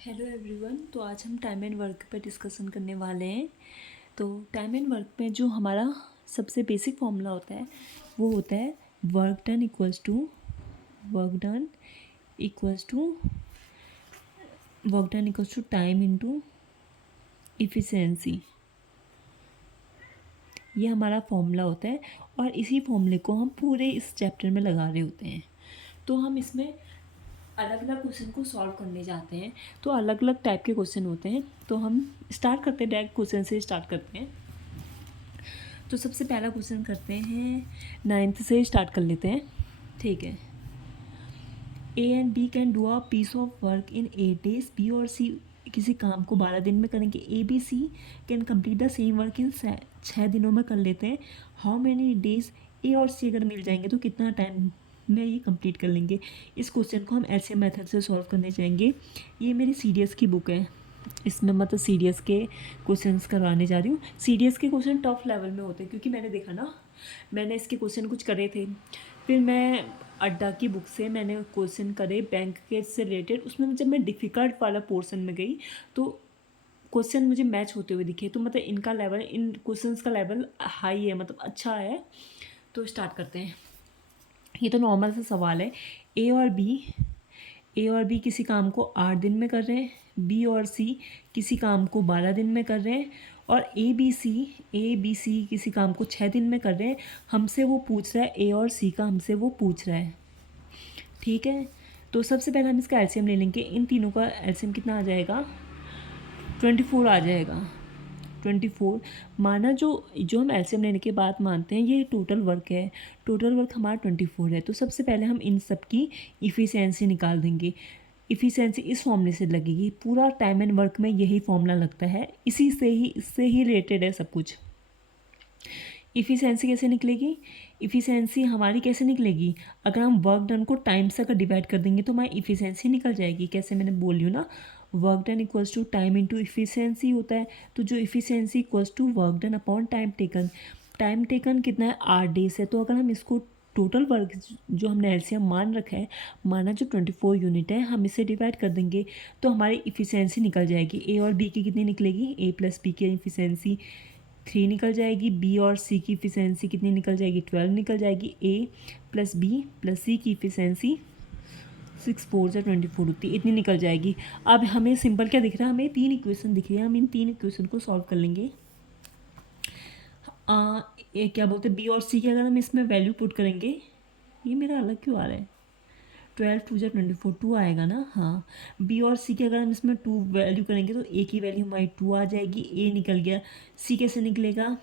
Hello everyone. तो आज हम टाइम एंड वर्क पर डिस्कशन करने वाले हैं। तो टाइम एंड वर्क में जो हमारा सबसे बेसिक फॉर्मूला होता है वो होता है work done equals to work done equals to work done equals to time into efficiency. ये हमारा फॉर्मूला होता है और इसी फॉर्मूले को हम पूरे इस चैप्टर में लगा रहे होते हैं। तो हम इसमें अलग अलग क्वेश्चन को सॉल्व करने जाते हैं। तो अलग अलग टाइप के क्वेश्चन होते हैं। तो हम स्टार्ट करते हैं, डायरेक्ट क्वेश्चन से स्टार्ट करते हैं। तो सबसे पहला क्वेश्चन करते हैं, 9th से स्टार्ट कर लेते हैं। ठीक है। A and B can do a piece of work in 8 days। B और सी किसी काम को 12 दिन में करेंगे। A B C can complete the same work in 6 दिनों में कर लेते हैं। हाउ मैनी डेज ए और सी अगर मिल जाएंगे तो कितना टाइम में ये कंप्लीट कर लेंगे। इस क्वेश्चन को हम ऐसे मेथड से सॉल्व करने जाएंगे। ये मेरी सीडीएस की बुक है। इसमें मतलब सीडीएस के क्वेश्चंस करवाने जा रही हूँ। सीडीएस के क्वेश्चन टफ लेवल में होते हैं क्योंकि मैंने देखा ना, मैंने इसके क्वेश्चन कुछ करे थे। फिर मैं अड्डा की बुक से मैंने क्वेश्चन करे बैंक के से रिलेटेड। उसमें जब मैं डिफ़िकल्ट वाला पोर्शन में गई तो क्वेश्चन मुझे मैच होते हुए दिखे। तो मतलब इनका लेवल, इन क्वेश्चंस का लेवल हाई है, मतलब अच्छा है। तो स्टार्ट करते हैं। ये तो नॉर्मल सा सवाल है। ए और बी किसी काम को 8 दिन में कर रहे हैं। बी और सी किसी काम को 12 दिन में कर रहे हैं। और ए बी सी किसी काम को 6 दिन में कर रहे हैं। हमसे वो पूछ रहा है, ए और सी का हमसे वो पूछ रहा है। ठीक है। तो सबसे पहले हम इसका एलसीएम ले लेंगे। इन तीनों का एलसीएम कितना आ जाएगा? 24 आ जाएगा। 24 माना, जो जो हम एलसीएम लेने के बाद मानते हैं ये टोटल वर्क है। टोटल वर्क हमारा 24 है। तो सबसे पहले हम इन सब की इफ़िशियंसी निकाल देंगे। इफ़िशियंसी इस फॉर्मूले से लगेगी। पूरा टाइम एंड वर्क में यही फॉर्मूला लगता है, इससे ही रिलेटेड है सब कुछ। इफ़िशियंसी कैसे निकलेगी? इफ़िशियंसी हमारी कैसे निकलेगी? अगर हम वर्क डन को टाइम से अगर डिवाइड कर देंगे तो हमारी इफ़िशियंसी निकल जाएगी। कैसे? मैंने बोल रही हूँ ना, work done equals to time into efficiency होता है। तो जो efficiency equals to work done upon time taken. Time taken कितना है? 8 days है। तो अगर हम इसको टोटल वर्क जो हमने एलसीएम मान रखा है, माना जो 24 यूनिट है, हम इसे डिवाइड कर देंगे तो हमारी इफ़िशियंसी निकल जाएगी। ए और बी की कितनी निकलेगी? ए प्लस बी की इफ़िशियंसी 3 निकल जाएगी। बी और सी की इफ़िशियंसी कितनी निकल जाएगी? 12 निकल जाएगी। ए प्लस बी प्लस सी की इफ़िशियंसी 6 4 से 24 होती है, इतनी निकल जाएगी। अब हमें सिंपल क्या दिख रहा है? हमें 3 इक्वेशन दिख रही है। हम इन 3 इक्वेशन को सॉल्व कर लेंगे। ये क्या बोलते हैं, बी और सी की अगर हम इसमें वैल्यू पुट करेंगे, ये मेरा अलग क्यों आ रहा है? 12 2 24 2 आएगा ना। हाँ, बी और सी की अगर हम इसमें 2 वैल्यू करेंगे तो ए की वैल्यू हमारी 2 आ जाएगी। ए निकल गया। सी कैसे निकलेगा?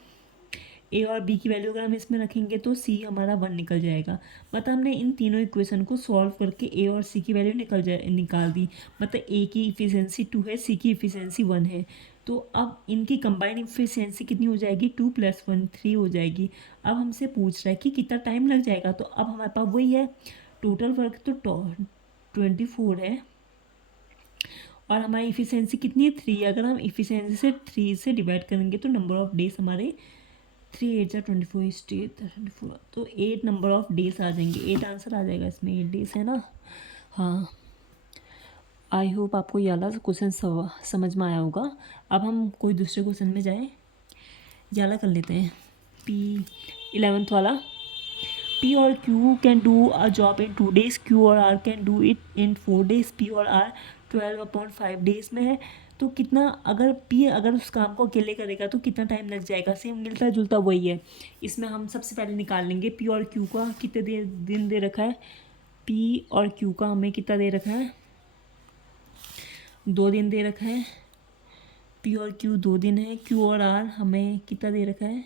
ए और बी की वैल्यू अगर हम इसमें रखेंगे तो सी हमारा 1 निकल जाएगा। मतलब हमने इन तीनों इक्वेशन को सॉल्व करके ए और सी की वैल्यू निकाल दी। मतलब ए की इफ़िशियंसी 2 है, सी की इफ़िशियंसी 1 है। तो अब इनकी कंबाइंड इफ़िशियंसी कितनी हो जाएगी? 2 + 1 3 हो जाएगी। अब हमसे पूछ रहा है कि कितना टाइम लग जाएगा। तो अब हमारे पास वही है, टोटल वर्क तो 24 है और हमारी इफ़िशियंसी कितनी है? 3। अगर हम इफ़िशियंसी से 3 से डिवाइड करेंगे तो नंबर ऑफ डेज हमारे 3 8 जा 24 8 24, तो 8 नंबर ऑफ डेज आ जाएंगे। 8 आंसर आ जाएगा इसमें, 8 डेज है ना। हाँ, आई होप आपको ये वाला क्वेश्चन समझ में आया होगा। अब हम कोई दूसरे क्वेश्चन में जाएँ। ये वाला कर लेते हैं, पी 11th वाला। पी और Q can do a job in 2 days। Q और R can do it in 4 days। P और आर 12/5 days में है। तो कितना, अगर पी अगर उस काम को अकेले करेगा तो कितना टाइम लग जाएगा? सेम मिलता जुलता वही है। इसमें हम सबसे पहले निकाल लेंगे पी और क्यू का कितने दिन दे रखा है। पी और क्यू का हमें कितना दे रखा है? 2 दिन दे रखा है। पी और क्यू 2 दिन है। क्यू और आर हमें कितना दे रखा है?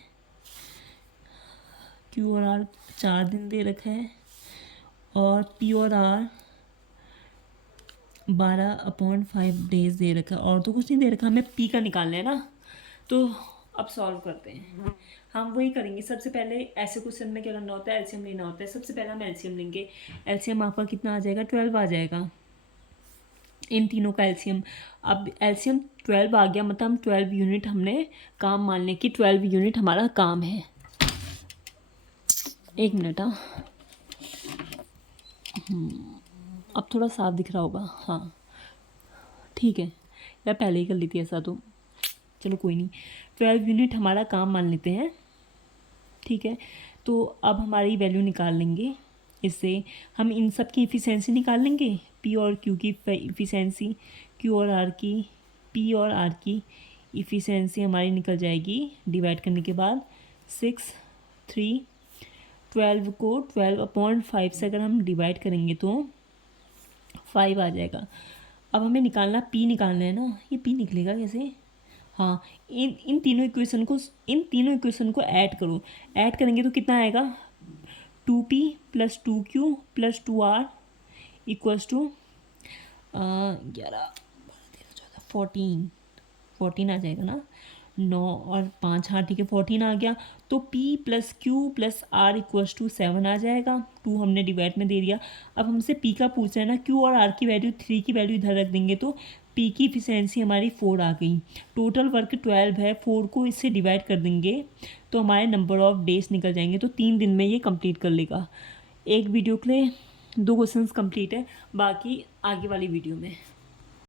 क्यू और आर 4 दिन दे रखा है। और पी और आर 12/5 days दे रखा है। और तो कुछ नहीं दे रखा, हमें पी का निकालना है ना। तो अब सॉल्व करते हैं। हम वही करेंगे। सबसे पहले ऐसे क्वेश्चन में क्या करना होता है? एलसीएम लेना होता है। सबसे पहले हम एलसीएम लेंगे। एलसीएम आपका कितना आ जाएगा? 12 आ जाएगा इन तीनों का एलसीएम। अब एलसीएम 12 आ गया, मतलब हम 12 यूनिट हमने काम मान लें कि 12 यूनिट हमारा काम है। एक मिनट। हाँ, अब थोड़ा साफ दिख रहा होगा। हाँ, ठीक है, या पहले ही कर ली थी ऐसा तो चलो कोई नहीं। 12 यूनिट हमारा काम मान लेते हैं, ठीक है। तो अब हमारी वैल्यू निकाल लेंगे, इससे हम इन सब की इफ़िशेंसी निकाल लेंगे, पी और क्यू की इफ़िशेंसी, क्यू और आर की, पी और आर की इफ़िशेंसी हमारी निकल जाएगी डिवाइड करने के बाद 6, 3, 12 को 12/5 से अगर हम डिवाइड करेंगे तो 5 आ जाएगा। अब हमें निकालना पी निकालना है ना, ये पी निकलेगा कैसे? हाँ, इन तीनों इक्वेशन को ऐड करो, ऐड करेंगे तो कितना आएगा? 2p + 2q + 2r equals to 11, 14 आ जाएगा ना, 9 और 5, हाँ ठीक है 14 आ गया। तो p + q + r equals to 7 आ जाएगा, 2 हमने डिवाइड में दे दिया। अब हमसे p का पूछ रहा है ना, q और r की वैल्यू 3 की वैल्यू इधर रख देंगे तो p की इफिशेंसी हमारी 4 आ गई। टोटल वर्क 12 है, 4 को इससे डिवाइड कर देंगे तो हमारे नंबर ऑफ डेज निकल जाएंगे, तो 3 दिन में ये कंप्लीट कर लेगा। एक वीडियो के लिए 2 क्वेश्चंस कंप्लीट है, बाकी आगे वाली वीडियो में।